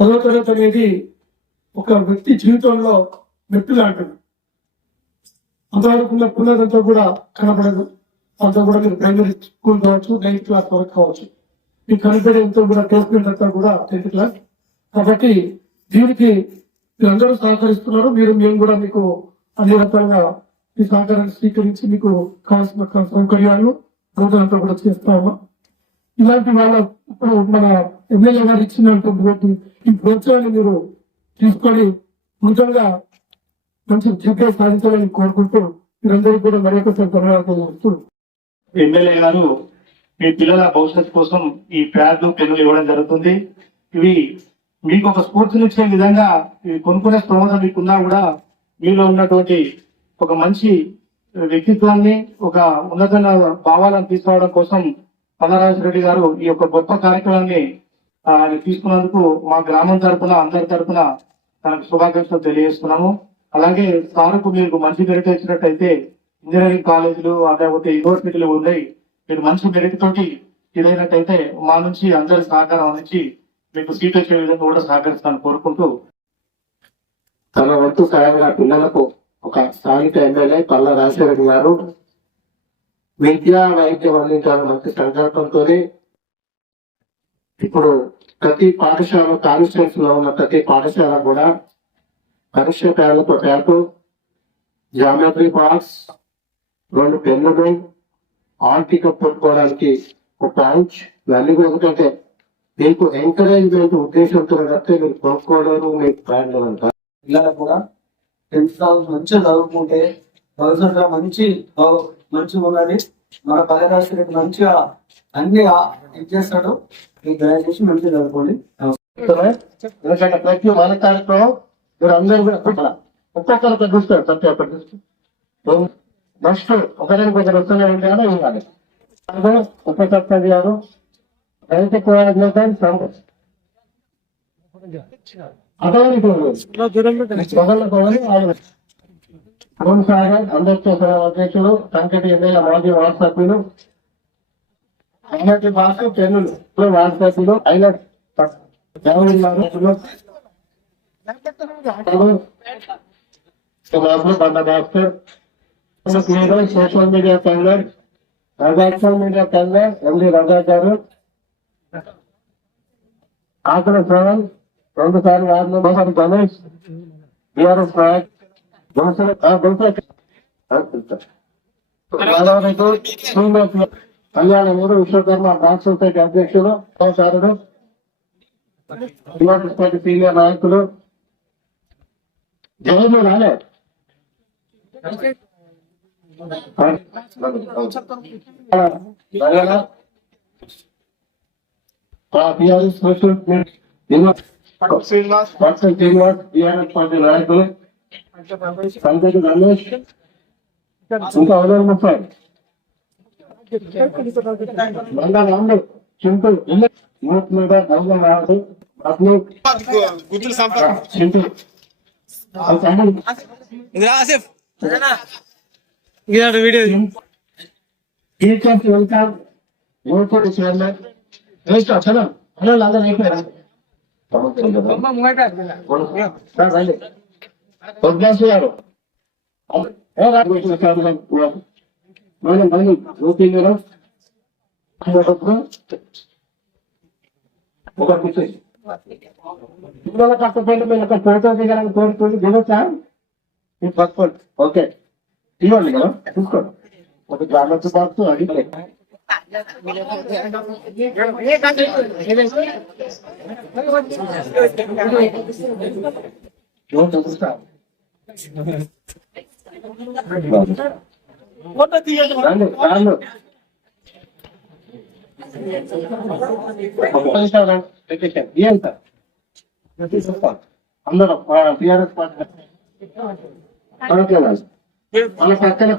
తరగతి అనేది ఒక వ్యక్తి జీవితంలో మెట్టు లాంటిది అంతవరకు ఉన్న పునరంతా కూడా కనపడదు. అంతా కూడా మీరు ప్రైమరీ స్కూల్ కావచ్చు నైన్త్ క్లాస్ వరకు కావచ్చు. మీకు కనిపెడేంతో కూడా ప్లేస్మెంట్ అంతా కూడా టెన్త్ క్లాస్. కాబట్టి దీనికి మీరందరూ సహకరిస్తున్నారు. మీరు మేము కూడా మీకు అన్ని రకాలుగా మీ సహకారాన్ని స్వీకరించి మీకు కావాల్సిన సౌకర్యాలు రోజులంతా కూడా చేస్తాము ఇలాంటి వాళ్ళ ఇప్పుడు మన ఎమ్మెల్యే గారు ఇచ్చినటువంటి ఈ ప్రోత్సాహాన్ని మీరు తీసుకొని ముందుగా మంచి విజయం సాధించాలని కోరుకుంటూ మీరందరూ కూడా మరొకసారి ధన్యవాదాలు ఎమ్మెల్యే గారు మీ పిల్లల భవిష్యత్తు కోసం ఈ ప్యాడ్లు పెన్నులు ఇవ్వడం జరుగుతుంది. ఇవి మీకు ఒక స్ఫూర్తినిచ్చే విధంగా ఇవి కొనుక్కునే స్తోమత మీకున్నా కూడా మీలో ఉన్నటువంటి ఒక మంచి వ్యక్తిత్వాన్ని ఒక ఉన్నతమైన భావాలను తీసుకురావడం కోసం రెడ్డి గారు ఈ యొక్క గొప్ప కార్యక్రమాన్ని ఆయన తీసుకున్నందుకు మా గ్రామం తరపున అందరి తరపున తనకు శుభాకాంక్షలు తెలియజేస్తున్నాము. అలాగే సార్కు మీకు మంచి మెరిట్ వచ్చినట్టయితే ఇంజనీరింగ్ కాలేజీలు లేకపోతే యూనివర్సిటీలు ఉన్నాయి. మీరు మంచి మెరిట్ తోటి ఇదైనట్టయితే మా నుంచి అందరి సహకారం అందించి మీకు సీట్ వచ్చే విధంగా కూడా సహకరిస్తాను కోరుకుంటూ తన వంతు సాయంగా పిల్లలకు ఒక స్థానిక ఎమ్మెల్యే పల్ల రాజశేఖర్ గారు విద్యా వైద్యం అందించాలని సంకల్పంతోనే ప్రతి పాఠశాల కాన్స్టిట్యూన్స్లో ఉన్న ప్రతి పాఠశాల కూడా పరీక్ష పేర్లతో పాటు జామెట్రీ బాక్స్ రెండు పెన్నులు ఆర్టికల్ పెట్టుకోవడానికి ఒక పంచ్ ఇవన్నీ ఎందుకంటే మీకు ఎంకరేజ్మెంట్ ఉద్దేశంతో తప్పితే మీరు కొనుక్కోవడం మీకు ప్రయాణం అంటారు పిల్లలకు కూడా టెన్త్ క్లాస్ మంచిగా చదువుకుంటే భవిష్యత్తులో మంచి మంచిగా ఉన్నది మన పల్లెరాష్ట్రానికి మంచిగా అన్ని ఆ- ఇది చేస్తాడు. మీరు దయచేసి మంచిగా చదువుకోండి. ఎందుకంటే ప్రతి మన కార్యక్రమం మీరు అందరూ కూడా చూడాలి. ఒక్కొక్కరికి చూస్తారు ప్రతి ఒక్కరు నెక్స్ట్ ఒకరికి ఒకరు వస్తూనే ఉంటారో ఇవ్వాలి ఉప సర్పంచ్ గారు రైతు కోఆర్డినేటర్ సంఘం అటువంటి మొదలు కోవాలి ఆయన భూమి సాగర్ అందరితో అధ్యక్షుడు సంకటి ఎమ్మెల్యే మాజీ వార్డు సభ్యులు అన్నటి భాష పెన్నులు వార్డు సభ్యులు అయిన social media convener social media convener MD Raza గారు ఆకుల శ్రవణ్ రెండు సార్లు వారిలో గణేష్ బిఆర్ఎస్ నాయక్ బహుశా బహుశా కళ్యాణమూరు విశ్వకర్మ బ్రాంచ్ సొసైటీ అధ్యక్షుడు సహకారుడు టీఆర్ఎస్ పార్టీ సీనియర్ నాయకులు జగన్ రాలే TRS Srinivas doctor Srinivas TRS party నాయకులు సంతటి రమేష్ ఇంకా ఎవరు ముప్పై బంగా రాముడు చింటూ యూత్ మీద బంగా Ramudu Chintu teachers welcome chairman waste అసలు అందరూ అయిపోయారా కోరుకోండి దిగొచ్చా మీరు పట్టుకోండి ఓకే ఇవ్వండి కదా చూసుకోండి ఒక జాగ్రత్త బాక్స్ అడిగితే ఎవరు చదువుతా రండి అందరూ టిఆర్ఎస్ పార్టీ. మన పక్కన